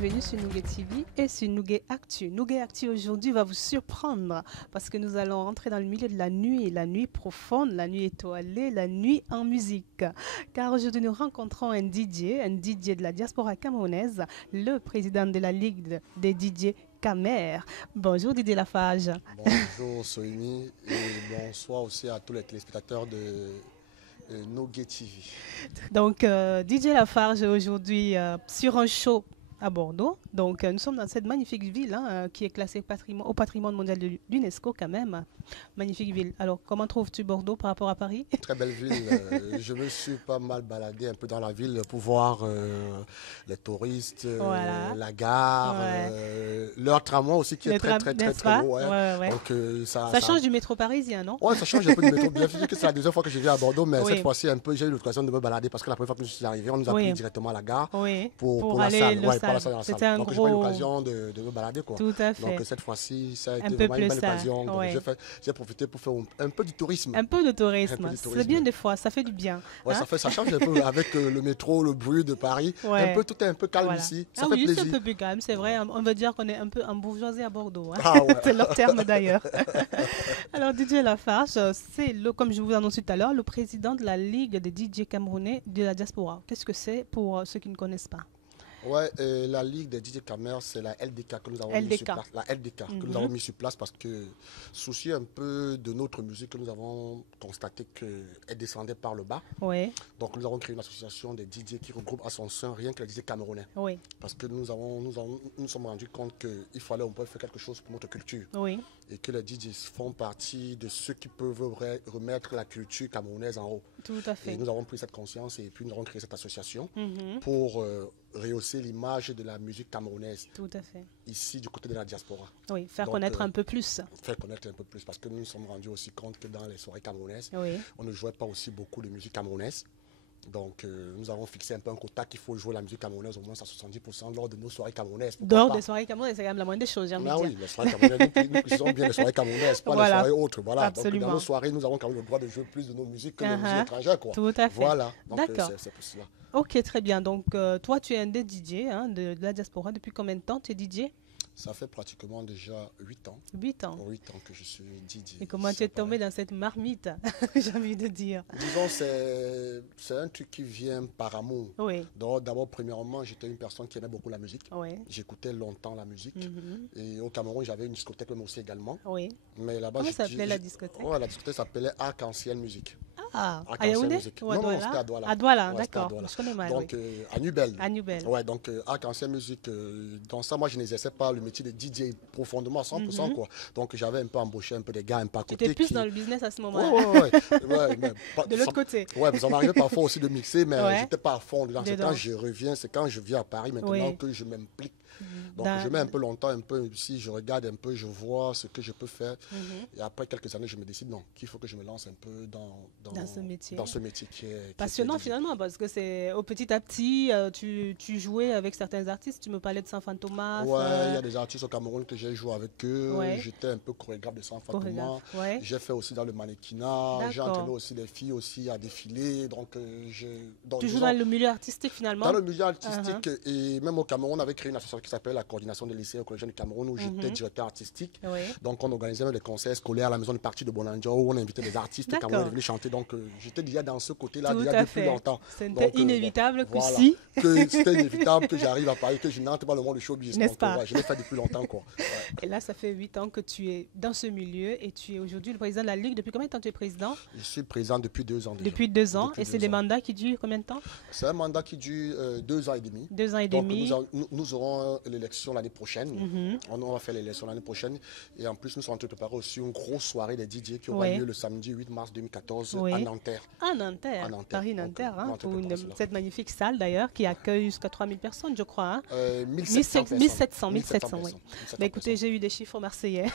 bienvenue sur Nouguet TV et sur Nouguet Actu. Nouguet Actu aujourd'hui va vous surprendre parce que nous allons entrer dans le milieu de la nuit profonde, la nuit étoilée, la nuit en musique. Car aujourd'hui nous rencontrons un DJ de la diaspora camerounaise, le président de la Ligue des DJ Camer. Bonjour Didier Lafage. Bonjour Soini et bonsoir aussi à tous les téléspectateurs de Nouguet TV. Donc DJ Lafarge aujourd'hui sur un show à Bordeaux. Donc nous sommes dans cette magnifique ville qui est classée au patrimoine mondial de l'UNESCO quand même. Magnifique ville. Alors comment trouves-tu Bordeaux par rapport à Paris? Très belle ville. Je me suis pas mal baladé un peu dans la ville pour voir les touristes, Voilà. la gare, leur tramway aussi qui est très beau. Ouais, ouais. Donc ça change du métro parisien, non? Ouais, ça change un peu du métro. Bien sûr que c'est la deuxième fois que je viens à Bordeaux, mais cette fois-ci un peu j'ai eu l'occasion de me balader parce que la première fois que je suis arrivé, on nous a pris directement à la gare pour la aller salle. Le Pour la salle. C'était un donc gros... j'ai pas eu l'occasion de me balader quoi. Tout à fait. Donc cette fois-ci, ça a été un peu vraiment une plus belle occasion. Donc j'ai profité pour faire un peu du tourisme. Un peu de tourisme. C'est bien des fois, ça fait du bien. Ouais, ça change un peu avec le métro, le bruit de Paris. Ouais. Tout est un peu calme ici. Ça fait oui, plaisir. c'est un peu plus calme, c'est vrai. On veut dire qu'on est un peu en bourgeoisie à Bordeaux. Hein. Ah ouais. C'est leur terme d'ailleurs. Alors DJ Lafarge, c'est comme je vous annonçais tout à l'heure, le président de la Ligue des DJ camerounais de la diaspora. Qu'est-ce que c'est pour ceux qui ne connaissent pas? Ouais, la Ligue des DJ Camer, c'est la LDK que nous avons mis sur place. La LDK que nous avons mis sur place parce que, souci un peu de notre musique, que nous avons constaté qu'elle descendait par le bas. Ouais. Donc nous avons créé une association des DJ qui regroupe à son sein rien que les DJ camerounais. Oui. Parce que nous sommes rendus compte qu'il fallait faire quelque chose pour notre culture. Oui. Et que les DJ font partie de ceux qui peuvent remettre la culture camerounaise en haut. Tout à fait. Et nous avons pris cette conscience et puis nous avons créé cette association pour rehausser l'image de la musique camerounaise. Tout à fait. Ici, du côté de la diaspora. Oui, faire connaître un peu plus. Faire connaître un peu plus, parce que nous nous sommes rendus aussi compte que dans les soirées camerounaises, oui. on ne jouait pas aussi beaucoup de musique camerounaise. Donc, nous avons fixé un peu un quota qu'il faut jouer la musique camerounaise au moins à 70% lors de nos soirées camerounaises. Lors des soirées camerounaises, c'est quand même la moindre des choses, j'ai envie de dire. Oui, les soirées camerounaises, nous précisons bien les soirées camerounaises, pas les soirées autres. Voilà. Absolument. Donc, dans nos soirées, nous avons quand même le droit de jouer plus de nos musiques que nos musiques étrangères. Quoi. Tout à fait. Voilà, donc d'accord. C'est pour cela. Ok, très bien. Donc, toi, tu es un des DJ de la diaspora. Depuis combien de temps tu es DJ? Ça fait pratiquement déjà 8 ans. 8 ans. 8 ans que je suis DJ. Et comment tu es tombé dans cette marmite, j'ai envie de dire? Disons, c'est un truc qui vient par amour. Oui. Donc, d'abord, premièrement, j'étais une personne qui aimait beaucoup la musique. Oui. J'écoutais longtemps la musique. Et au Cameroun, j'avais une discothèque même aussi également. Oui. Mais là-bas, comment s'appelait la discothèque? Ouais, la discothèque s'appelait Arc-en-Ciel Musique. Ah, à Yaoundé ou à Douala? Non, c'était à Douala. À Douala, d'accord. Je connais mal. Donc, à Nubel. À Nubel. Ouais, donc Arc-en-Ciel Musique, dans ça, moi, je n'exerçais pas le métier de DJ profondément à 100%, quoi. Donc, j'avais un peu embauché un peu des gars un peu à côté. Tu étais plus dans le business à ce moment-là. Ouais, de l'autre côté. Ouais, mais ça m'arrivait parfois aussi de mixer, mais je n'étais pas à fond dedans. C'est quand je viens à Paris maintenant que je m'implique. Donc, je mets un peu longtemps, si je regarde un peu, je vois ce que je peux faire. Et après quelques années, je me décide qu'il faut que je me lance un peu dans ce métier. Dans ce métier qui est passionnant finalement, parce que c'est au petit à petit, tu jouais avec certains artistes. Tu me parlais de San Fantomas. Ouais, il y a des artistes au Cameroun que j'ai joué avec eux. Ouais. J'étais un peu chorégraphe de San Fantomas. Ouais. J'ai fait aussi dans le mannequinat. J'ai entraîné aussi des filles aussi à défiler. Donc, tu joues dans le milieu artistique finalement? Dans le milieu artistique. Et même au Cameroun, on avait créé une association qui s'appelle la coordination des lycéens et collégiens du Cameroun où j'étais directeur artistique. Donc on organisait des concerts scolaires à la maison de partie de Bonanjo où on invitait des artistes camerounais à venir chanter. Donc j'étais déjà dans ce côté-là déjà depuis longtemps. C'était inévitable qu'ici. C'était inévitable que j'arrive à Paris, que je n'entre pas dans le monde du showbiz. N'est-ce pas? Je l'ai fait depuis longtemps. Quoi. Ouais. Et là, ça fait 8 ans que tu es dans ce milieu et tu es aujourd'hui le président de la Ligue. Depuis combien de temps tu es président? Je suis président depuis 2 ans déjà. Depuis 2 ans. Et c'est des mandats qui durent combien de temps? C'est un mandat qui dure 2 ans et demi. 2 ans et demi. Donc nous aurons l'élection l'année prochaine. On va faire l'élection l'année prochaine. Et en plus, nous sommes en train de préparer aussi une grosse soirée des DJ qui aura lieu le samedi 8 mars 2014 à Nanterre. À Nanterre. Paris-Nanterre, pour cette magnifique salle d'ailleurs qui accueille jusqu'à 3000 personnes, je crois. 1700, oui. Mais écoutez, j'ai eu des chiffres marseillais.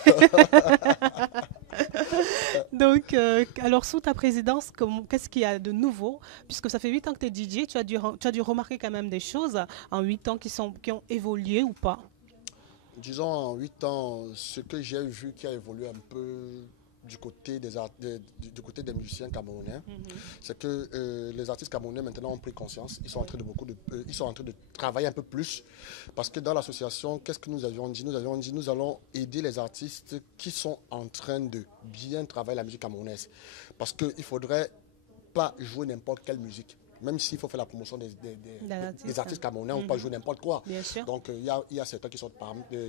Donc, alors sous ta présidence, qu'est-ce qu'il y a de nouveau? Puisque ça fait 8 ans que tu es DJ, tu as dû remarquer quand même des choses en 8 ans qui ont évolué ou pas? Disons, en 8 ans, ce que j'ai vu qui a évolué un peu du côté des musiciens camerounais, c'est que les artistes camerounais maintenant ont pris conscience. Ils sont en train de travailler un peu plus. Parce que dans l'association, qu'est-ce que nous avions dit? Nous avions dit nous allons aider les artistes qui sont en train de bien travailler la musique camerounaise. Parce qu'il ne faudrait pas jouer n'importe quelle musique. Même s'il faut faire la promotion des artistes camerounais, on ne peut pas jouer n'importe quoi. Donc il y a certains qui sont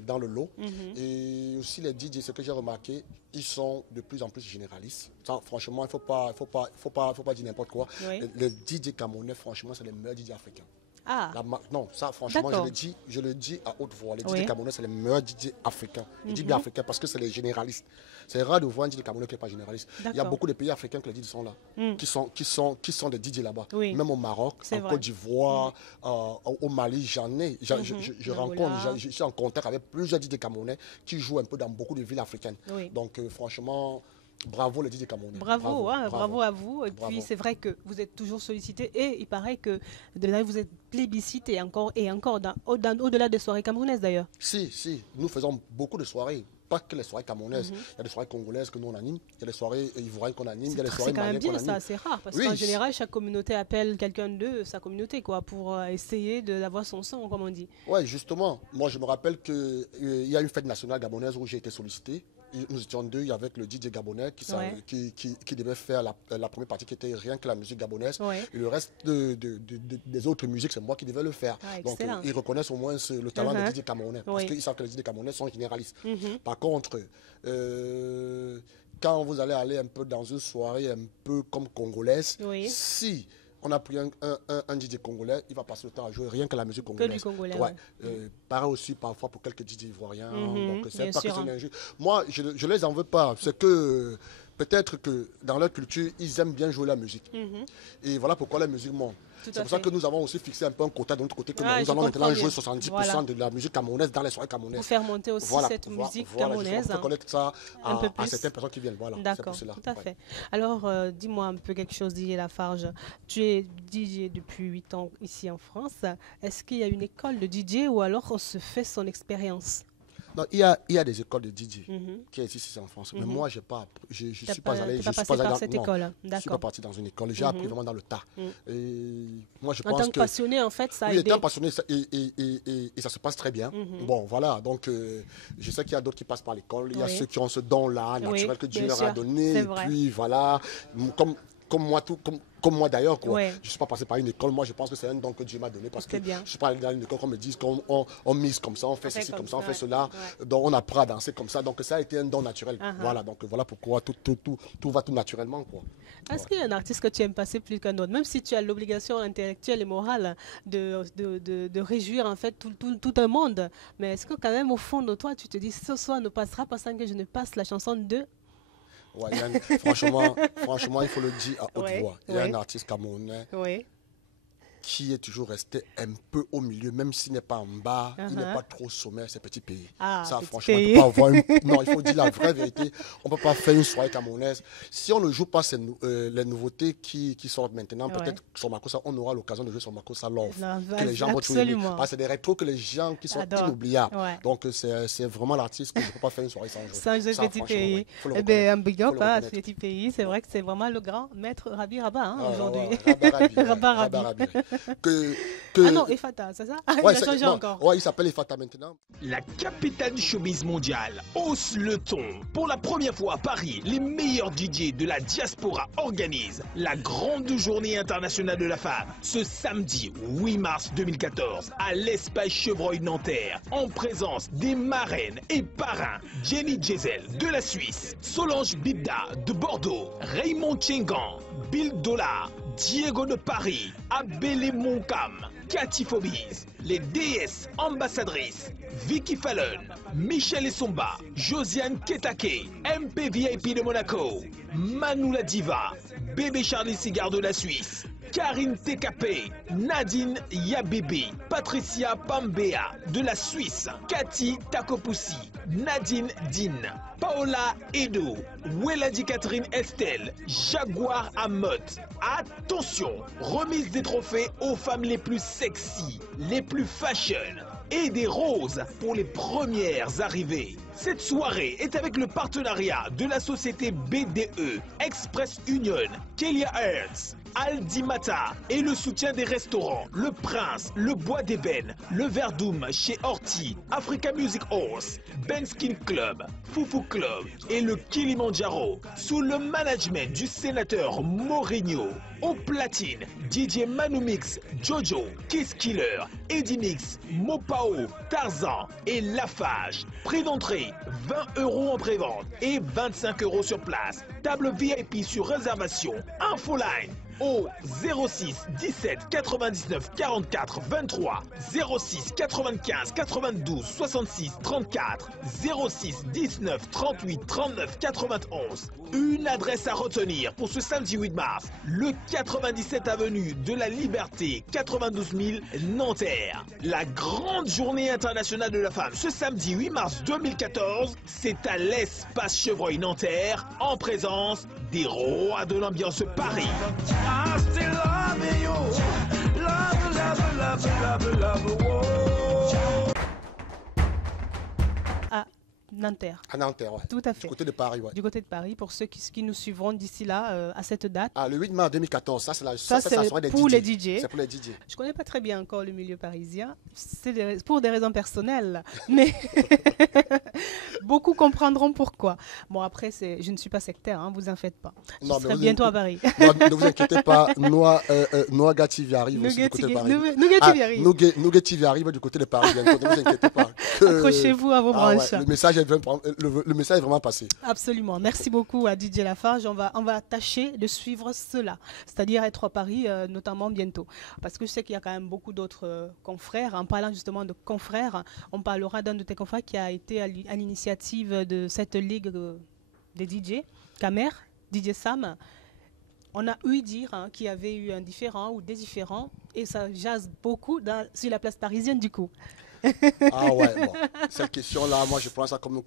dans le lot. Et aussi les DJ, ce que j'ai remarqué, ils sont de plus en plus généralistes. Ça, franchement, il ne faut pas dire n'importe quoi. Les DJ camerounais, franchement, c'est les meilleurs DJ africains. Non, ça franchement, je le dis à haute voix. Les DJ camerounais, c'est les meilleurs DJ africains. Je dis bien africains parce que c'est les généralistes. C'est rare de voir un DJ camerounais qui n'est pas généraliste. Il y a beaucoup de pays africains que les DJ sont là, qui sont des DJ là-bas. Même au Maroc, en Côte d'Ivoire, au Mali, je rencontre, je suis en contact avec plusieurs DJ camerounais qui jouent un peu dans beaucoup de villes africaines. Donc franchement, bravo les DJ camerounais. Bravo à vous. Et puis c'est vrai que vous êtes toujours sollicité et il paraît que de là vous êtes plébiscité encore au-delà des soirées camerounaises d'ailleurs. Si, nous faisons beaucoup de soirées. Pas que les soirées camerounaises. Il y a des soirées congolaises que nous on anime, il y a des soirées ivoiriennes qu'on anime, il y a des soirées maliennes qu'on anime. C'est quand même bien, ça, c'est rare. Parce qu'en général, chaque communauté appelle quelqu'un de sa communauté pour essayer d'avoir son son, comme on dit. Oui, justement. Moi, je me rappelle qu'il y a une fête nationale gabonaise où j'ai été sollicité. Nous étions deux avec le DJ gabonais qui devait faire la première partie qui était rien que la musique gabonaise. Et le reste des autres musiques, c'est moi qui devais le faire. Donc ils reconnaissent au moins le talent des DJ camerounais. Parce qu'ils savent que les DJ camerounais sont généralistes. Par contre, quand vous allez aller un peu dans une soirée un peu comme congolaise, si on a pris un DJ congolais, il va passer le temps à jouer rien que la musique congolaise. Que du congolais, pareil aussi parfois pour quelques DJ ivoiriens. Donc c'est pas que c'est une injuste. Moi, je les en veux pas. C'est que peut-être que dans leur culture, ils aiment bien jouer la musique. Et voilà pourquoi la musique monte. C'est pour ça que nous avons aussi fixé un peu un quota de notre côté, que nous allons maintenant jouer 70% de la musique camerounaise dans les soirées camerounaises. Pour faire monter aussi cette musique camerounaise. On peut connaître ça à certaines personnes qui viennent. D'accord, tout à fait. Alors, dis-moi un peu quelque chose, DJ Lafarge. Tu es DJ depuis 8 ans ici en France. Est-ce qu'il y a une école de DJ ou alors on se fait son expérience? Non, il y a des écoles de DJ qui existent ici en France. Mais moi, je ne suis pas allé. Je ne suis pas parti dans une école. J'ai appris vraiment dans le tas. Et moi, je pense en tant que passionné, en fait, ça a aidé. Étant passionné, et ça se passe très bien. Bon, voilà. Donc, je sais qu'il y a d'autres qui passent par l'école. Il y a ceux qui ont ce don-là, naturel, que Dieu leur a donné. Et puis, voilà. Comme moi d'ailleurs, je ne suis pas passé par une école. Moi, je pense que c'est un don que Dieu m'a donné parce que je ne suis pas allé dans une école qu'on me dise qu'on mise comme ça, on fait ceci comme ça, on fait cela. Donc, on apprend à danser comme ça. Donc, ça a été un don naturel. Voilà, donc voilà pourquoi tout va tout naturellement. Est-ce qu'il y a un artiste que tu aimes passer plus qu'un autre, même si tu as l'obligation intellectuelle et morale de réjouir en fait tout un monde, mais est-ce que quand même au fond de toi, tu te dis ce soir ne passera pas sans que je ne passe la chanson de... Franchement, il faut le dire à haute voix. Il y a un artiste camerounais qui est toujours resté un peu au milieu, même s'il n'est pas en bas, il n'est pas trop sommaire, c'est Petit Pays. Ça, franchement, on peut pas avoir non, il faut dire la vraie vérité. On ne peut pas faire une soirée camerounaise. Si on ne joue pas les nouveautés qui sortent maintenant, peut-être sur Makossa, on aura l'occasion de jouer sur Makossa Love. Que les gens vont trouver. C'est des rétros que les gens qui sont inoubliables. Donc, c'est vraiment l'artiste que je ne peux pas faire une soirée sans jouer. Sans jouer Petit Pays. Eh bien, un big up à Petit Pays. C'est vrai que c'est vraiment le grand maître Rabi Rabat aujourd'hui. Rabi. Ah non, Efata, c'est ça? Il a changé encore. Ouais, il s'appelle Efata maintenant. La capitale du showbiz mondial hausse le ton. Pour la première fois à Paris, les meilleurs DJ de la diaspora organisent la grande journée internationale de la femme ce samedi 8 mars 2014 à l'espace Chevreuil Nanterre en présence des marraines et parrains Jenny Jezel de la Suisse, Solange Bibda de Bordeaux, Raymond Tchengan, Bill Dollar, Diego de Paris, Abele Moncam, Cathy Fobiz, les déesses ambassadrices, Vicky Fallon, Michel Essomba, Josiane Ketake, MP VIP de Monaco, Manu la Diva, Bébé Charlie Cigare de la Suisse, Karine TKP, Nadine Yabibi, Patricia Pambea de la Suisse, Cathy Takopoussi, Nadine Din, Paola Edo, Weladi Catherine Estelle, Jaguar Amot. Attention, remise des trophées aux femmes les plus sexy, les plus fashion et des roses pour les premières arrivées. Cette soirée est avec le partenariat de la société BDE, Express Union, Kelia Hertz, Aldi Mata et le soutien des restaurants Le Prince, Le Bois d'Ébène, Le Verdoum chez Horty, Africa Music Horse, Ben Skin Club, Foufou Club et le Kilimanjaro sous le management du sénateur Mourinho. Au platine, DJ Manumix, Jojo, Kiss Killer, Eddie Mix, Mopao, Tarzan et Lafage. Prix d'entrée 20 € en prévente et 25 € sur place. Table VIP sur réservation. Infoline au 06 17 99 44 23 06 95 92 66 34 06 19 38 39 91. Une adresse à retenir pour ce samedi 8 mars, le 97 avenue de la Liberté, 92 000 Nanterre. La grande journée internationale de la femme ce samedi 8 mars 2014, c'est à l'espace Chevreuil Nanterre en présence des rois de l'ambiance Paris. À Nanterre. À Nanterre, ouais. Tout à fait. Du côté de Paris, ouais. Du côté de Paris, pour ceux qui nous suivront d'ici là, à cette date. Ah, le 8 mars 2014, ça c'est pour les DJ. C'est pour les DJ. Je ne connais pas très bien encore le milieu parisien, c'est pour des raisons personnelles, mais beaucoup comprendront pourquoi. Bon, après, je ne suis pas sectaire, hein, vous en faites pas. Je serai bientôt à Paris. Non, ne vous inquiétez pas, Noaga TV arrive aussi du côté de Paris. Nougat TV arrive du côté de Paris bientôt, ne vous inquiétez pas. Accrochez-vous à vos branches. Ouais, le message est vraiment passé. Absolument. Merci beaucoup à DJ Lafarge. On va tâcher de suivre cela, c'est-à-dire être à Paris, notamment bientôt. Parce que je sais qu'il y a quand même beaucoup d'autres confrères. En parlant justement de confrères, on parlera d'un de tes confrères qui a été à l'initiative de cette ligue des DJ, Camer, DJ Sam. On a ouï dire qu'il y avait eu un différent ou des différents, et ça jase beaucoup sur la place parisienne du coup. Ah ouais, bon. Cette question-là, moi je prends ça comme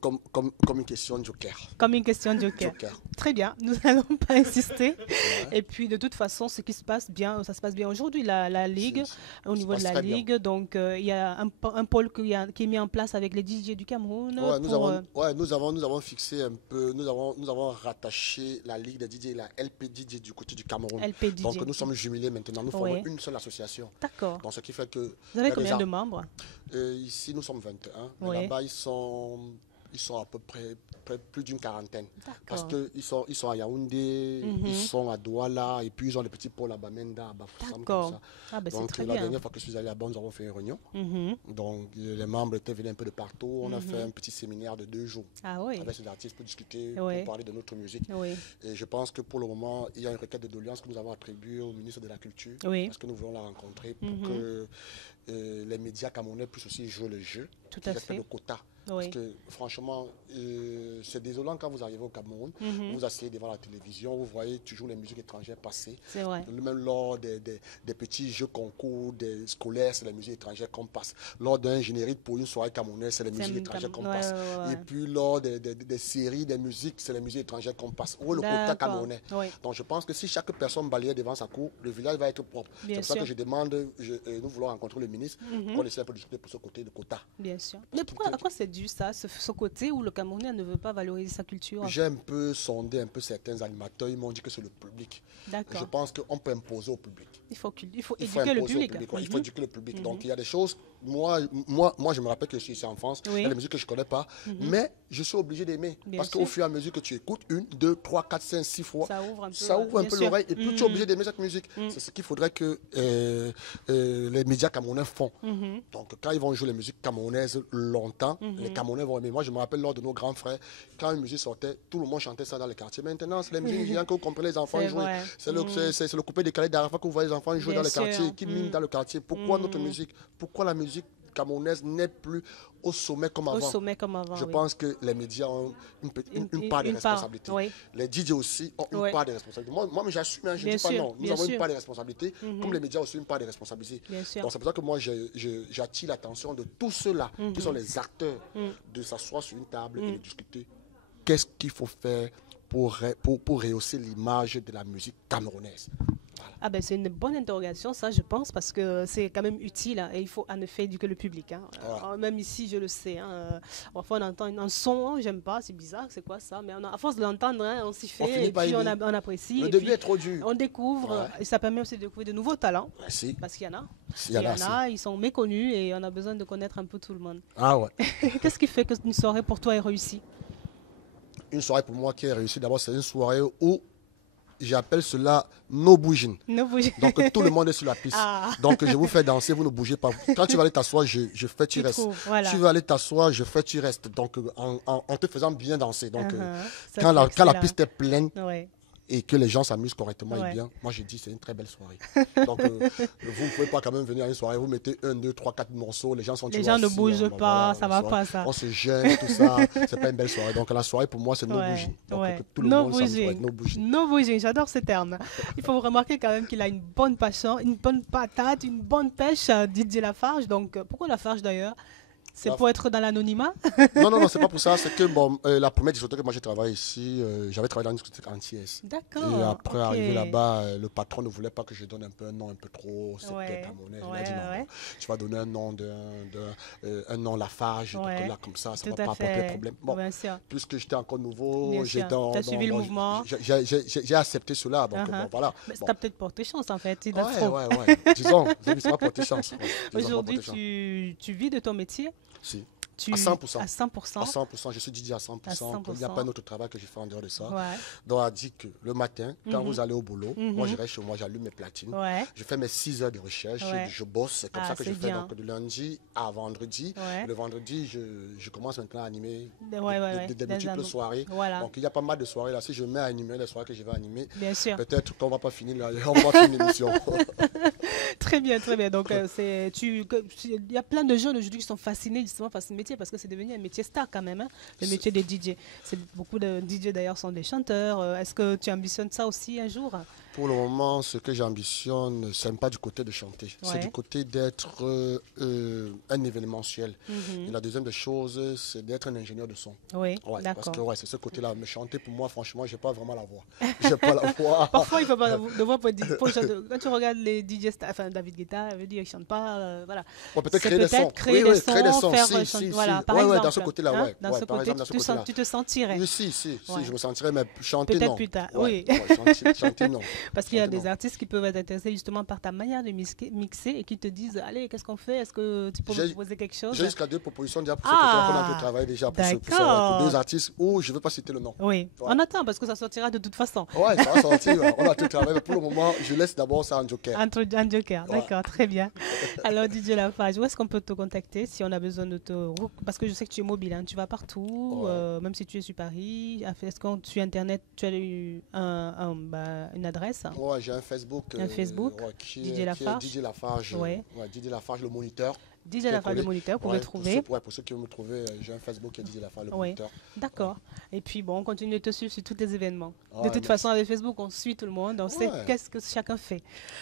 une question de joker. Comme une question de joker. Très bien, nous n'allons pas insister. Ouais. Et puis de toute façon, ce qui se passe bien, ça se passe bien aujourd'hui, la Ligue, au niveau de la Ligue. Bien. Donc il y a un pôle qui est mis en place avec les DJ du Cameroun. Ouais, nous avons fixé un peu, nous avons rattaché la Ligue des DJ et la LPDJ du côté du Cameroun. LPDJ. Donc nous sommes jumelés maintenant, nous formons une seule association. D'accord. Donc ce qui fait que... Vous avez combien de membres? Ici, nous sommes 21. Oui. Là-bas, ils sont à peu près plus d'une quarantaine. Parce qu'ils sont à Yaoundé, ils sont à Douala, et puis ils ont des petits pôles à Bamenda, à Bafoussam, comme ça. Ah, ben donc, la dernière fois que je suis allé là-bas, nous avons fait une réunion. Donc, les membres étaient venus un peu de partout. On a fait un petit séminaire de 2 jours avec ces artistes pour discuter, pour parler de notre musique. Et je pense que pour le moment, il y a une requête de doléance que nous avons attribuée au ministre de la Culture. Parce que nous voulons la rencontrer pour que les médias camerounais puissent aussi jouer le jeu. Tout à fait. Le quota. Parce que franchement, c'est désolant quand vous arrivez au Cameroun, vous asseyez devant la télévision, vous voyez toujours les musiques étrangères passer. C'est vrai. Même lors des petits jeux concours, des scolaires, c'est la musique étrangère qu'on passe. Lors d'un générique pour une soirée camerounaise, c'est la musique étrangère qu'on passe. Et puis lors des séries, des musiques, c'est la musique étrangère qu'on passe. Où est le quota camerounais? Donc je pense que si chaque personne balayait devant sa cour, le village va être propre. C'est pour ça que je demande, nous voulons rencontrer le ministre pour essayer un peu discuter pour ce côté de quota. Bien sûr. Mais à quoi c'est dû ça, ce côté où le Camerounais ne veut pas valoriser sa culture? J'ai un peu sondé certains animateurs, ils m'ont dit que c'est le public. D'accord. Je pense qu'on peut imposer au public. Il faut éduquer le public. Il faut éduquer le public. Donc il y a des choses, moi je me rappelle que je suis ici en France, il y a des musiques que je ne connais pas, mais je suis obligé d'aimer. Parce qu'au fur et à mesure que tu écoutes 1, 2, 3, 4, 5, 6 fois, ça ouvre un peu l'oreille et puis tu es obligé d'aimer cette musique. C'est ce qu'il faudrait que les médias camerounais font. Donc quand ils vont jouer les musiques camerounaises longtemps, les Camerounais vont aimer. Moi je me rappelle lors de nos grands frères, quand une musique sortait, tout le monde chantait ça dans les quartiers. Maintenant, c'est les musiques nigériennes que vous comprenez les enfants jouer. C'est le coupé décalé d'Arafa que vous voyez les enfants jouer dans les quartiers, qui miment dans le quartier. Pourquoi notre musique, pourquoi la musique camerounaise n'est plus au sommet comme avant? Je pense que les médias ont une part de responsabilité. Les DJ aussi ont une part de responsabilité. Moi j'assume, je ne dis pas non. Nous avons une part de responsabilité, comme les médias ont aussi une part de responsabilité. Donc c'est pour ça que moi j'attire l'attention de tous ceux-là qui sont les acteurs de s'asseoir sur une table et de discuter. Qu'est-ce qu'il faut faire pour rehausser l'image de la musique camerounaise? salle. Ah ben c'est une bonne interrogation, ça je pense, parce que c'est quand même utile hein, et il faut en effet éduquer le public. Hein. Voilà. Même ici, je le sais. Hein, parfois on entend un son, j'aime pas, c'est bizarre, c'est quoi ça? Mais à force de l'entendre, hein, on s'y fait et puis on apprécie. Le début est trop dur. On découvre et ça permet aussi de découvrir de nouveaux talents. Merci. Parce qu'il y en a. Il y en a, ils sont méconnus et on a besoin de connaître un peu tout le monde. Ah ouais. Qu'est-ce qui fait qu'une soirée pour toi est réussie? Une soirée pour moi qui est réussie, d'abord c'est une soirée où j'appelle cela no bouging. No bouging. Donc tout le monde est sur la piste. Donc je vous fais danser, vous ne bougez pas. Quand tu vas aller t'asseoir, je fais, tu restes. Voilà. Tu vas aller t'asseoir, je fais, tu restes. Donc en te faisant bien danser. Donc quand la piste est pleine, et que les gens s'amusent correctement et bien, moi je dis c'est une très belle soirée. Donc vous ne pouvez pas quand même venir à une soirée, vous mettez 1, 2, 3, 4 morceaux, les gens sont Les gens ne bougent pas, ça va pas ça. On se gêne, tout ça, c'est pas une belle soirée. Donc la soirée pour moi c'est no bouging. Donc tout le monde s'amuse, no bouging. No bouging, j'adore ce terme. Il faut remarquer quand même qu'il a une bonne passion, une bonne patate, une bonne pêche, Didier Lafarge. Donc pourquoi Lafarge d'ailleurs? C'est pour être dans l'anonymat? Non, c'est pas pour ça. C'est que bon, la première discothèque que moi j'ai travaillé ici, j'avais travaillé dans une discothèque entière. D'accord. Et après, arrivé là-bas, le patron ne voulait pas que je donne un nom un peu trop. C'était camerounais. Il m'a dit non, tu vas donner un nom un nom Lafarge, là, comme ça va pas apporter de problème. Bon, puisque j'étais encore nouveau, j'ai suivi le mouvement. J'ai accepté cela. Donc bon, voilà. Mais ça t'a peut-être porté chance en fait. Ouais. Disons, ça m'a porté chance. Aujourd'hui, tu vis de ton métier? Si. À 100%. À 100%. À 100%. Je suis Didier à 100%. Il n'y a pas un autre travail que je fais en dehors de ça. Donc, on dit que le matin, quand vous allez au boulot, moi, je reste chez moi, j'allume mes platines. Je fais mes 6 heures de recherche. Je bosse. C'est comme ça que je fais. Donc, de lundi à vendredi. Le vendredi, je commence maintenant à animer des multiples soirées. Donc, il y a pas mal de soirées là. Si je mets à animer les soirées que je vais animer, peut-être qu'on ne va pas finir là. On va finir l'émission. Très bien, très bien. Donc, il y a plein de jeunes aujourd'hui qui sont fascinés justement par ce métier parce que c'est devenu un métier star quand même, hein, le métier des DJ. Beaucoup de DJ d'ailleurs sont des chanteurs. Est-ce que tu ambitionnes ça aussi un jour? Pour le moment, ce que j'ambitionne, ce n'est pas du côté de chanter. C'est du côté d'être un événementiel. Et la deuxième des choses, c'est d'être un ingénieur de son. Oui, parce que c'est ce côté-là. Mais chanter, pour moi, franchement, je n'ai pas vraiment la voix. J'ai pas la voix. Parfois, il ne faut pas de voix pour dire. Quand tu regardes les DJ, enfin David Guetta, il veut dire qu'il ne chante pas. Voilà. Peut-être créer des sons. Créer des sons, faire voilà, par exemple. Dans ce côté-là, dans ce côté, tu te sentirais. Oui, si, je me sentirais, mais chanter, non. Peut-être plus tard, oui. Chanter, non. Parce qu'il y a des artistes qui peuvent être intéressés justement par ta manière de mixer et qui te disent allez, qu'est-ce qu'on fait? Est-ce que tu peux me proposer quelque chose? J'ai jusqu'à 2 propositions déjà pour ce côté-là qu'on a travaillé déjà pour 2 artistes où je ne veux pas citer le nom. Oui, on attend parce que ça sortira de toute façon. Oui, ça va sortir. On a tout travaillé, mais pour le moment, je laisse d'abord ça en joker. En joker, d'accord, très bien. Alors Didier Lafarge, où est-ce qu'on peut te contacter si on a besoin de te... Parce que je sais que tu es mobile, hein, tu vas partout, même si tu es sur Paris. Est-ce que sur Internet, tu as eu une adresse? Oui, j'ai un Facebook. Didier Lafarge. Didier Lafarge. Didier Lafarge, le moniteur. Didier Lafarge, le moniteur, vous pouvez trouver. Pour ceux qui veulent me trouver, j'ai un Facebook qui est Didier Lafarge, le moniteur. D'accord. Et puis bon, on continue de te suivre sur tous les événements. De toute façon, avec Facebook, on suit tout le monde, on sait qu'est-ce que chacun fait.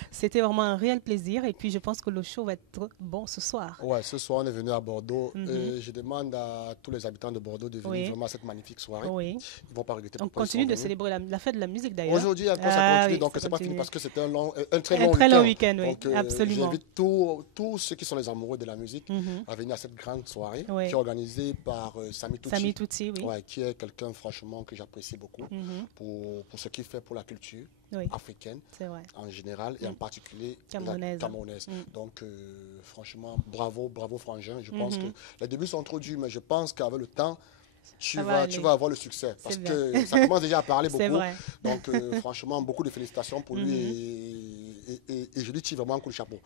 C'était vraiment un réel plaisir et puis je pense que le show va être bon ce soir. Ouais, ce soir, on est venu à Bordeaux. Je demande à tous les habitants de Bordeaux de venir vraiment à cette magnifique soirée. Ils ne vont pas regretter. On continue de célébrer la fête de la musique d'ailleurs. Aujourd'hui, ça continue, donc c'est pas fini parce que c'était un très long week-end. Absolument. J'invite tous ceux qui sont les amoureux de la musique à venir à cette grande soirée qui est organisée par Sami Touti, qui est quelqu'un franchement que j'apprécie beaucoup pour ce qu'il fait pour la culture africaine en général et en particulier camerounaise. Donc franchement, bravo Frangin. Je pense que les débuts sont trop durs, mais je pense qu'avec le temps, tu vas avoir le succès parce que ça commence déjà à parler beaucoup. Donc franchement, beaucoup de félicitations pour lui et je lui tire vraiment un coup de chapeau.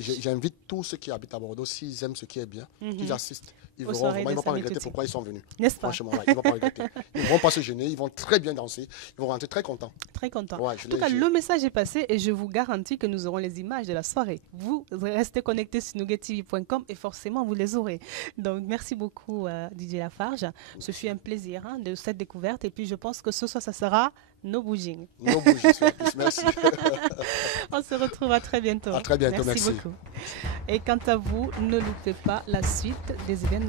J'invite tous ceux qui habitent à Bordeaux, s'ils aiment ce qui est bien, qu'ils assistent. Ils ne vont pas regretter pourquoi ils sont venus. N'est-ce pas? Franchement, ils ne vont pas regretter. Ils ne vont pas se gêner, ils vont très bien danser, ils vont rentrer très contents. Très contents. En tout cas, le message est passé et je vous garantis que nous aurons les images de la soirée. Vous restez connectés sur nougettv.com et forcément vous les aurez. Donc merci beaucoup Didier Lafarge. Ce fut un plaisir de cette découverte et puis je pense que ce soir ça sera No Bouging. No Bouging, merci. On se retrouve à très bientôt. À très bientôt, merci beaucoup. Et quant à vous, ne loupez pas la suite des événements.